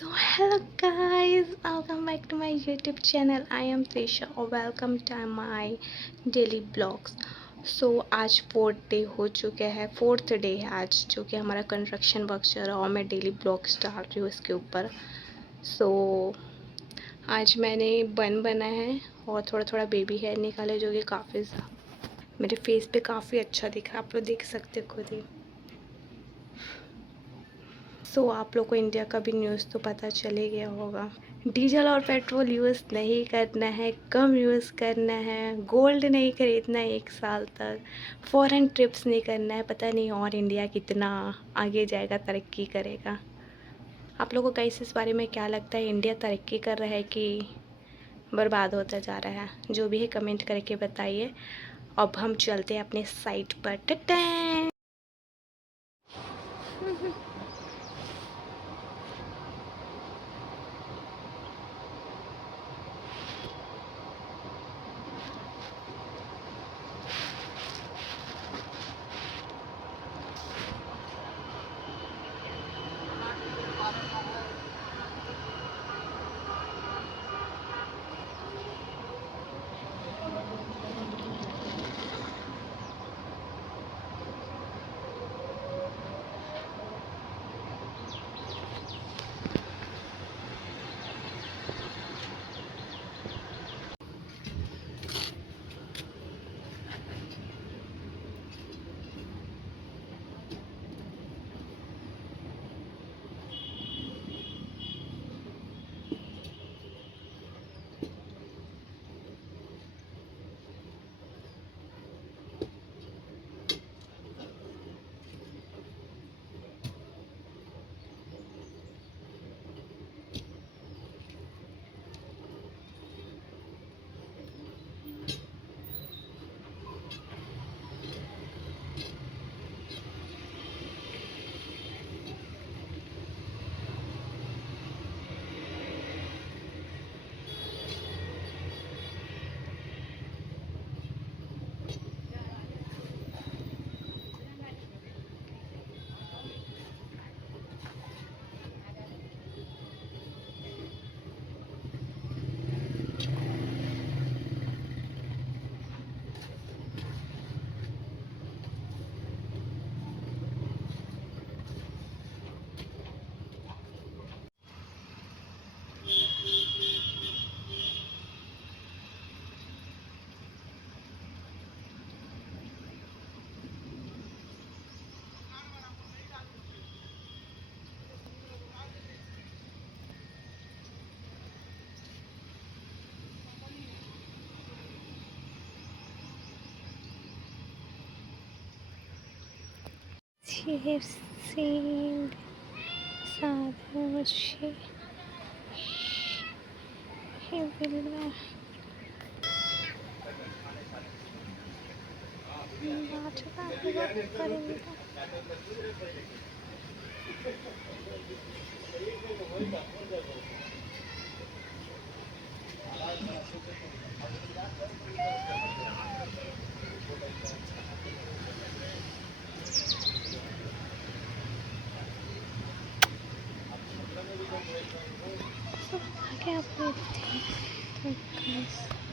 So hello guys, welcome back to my YouTube channel. I am Trisha or welcome to my daily blogs. आज fourth day हो चुके हैं, fourth day है आज, जो कि हमारा कंस्ट्रक्शन वर्क चल रहा है और मैं डेली ब्लॉग्स डाल रही हूँ इसके ऊपर. सो आज मैंने बन बना है और थोड़ा थोड़ा बेबी हेयर निकाले, जो कि काफ़ी मेरे फेस पे काफ़ी अच्छा दिख रहा है. आप लोग देख सकते हो खुद ही. आप लोग को इंडिया का भी न्यूज़ तो पता चले गया होगा. डीजल और पेट्रोल यूज़ नहीं करना है, कम यूज़ करना है, गोल्ड नहीं खरीदना है 1 साल तक, फॉरेन ट्रिप्स नहीं करना है. पता नहीं और इंडिया कितना आगे जाएगा, तरक्की करेगा. आप लोगों को कैसे इस बारे में क्या लगता है, इंडिया तरक्की कर रहा है कि बर्बाद होता जा रहा है? जो भी है कमेंट करके बताइए. अब हम चलते हैं अपने साइट पर. टटा. She has seen Sadhu. She will not करेंगे. आगे आप देखते हैं.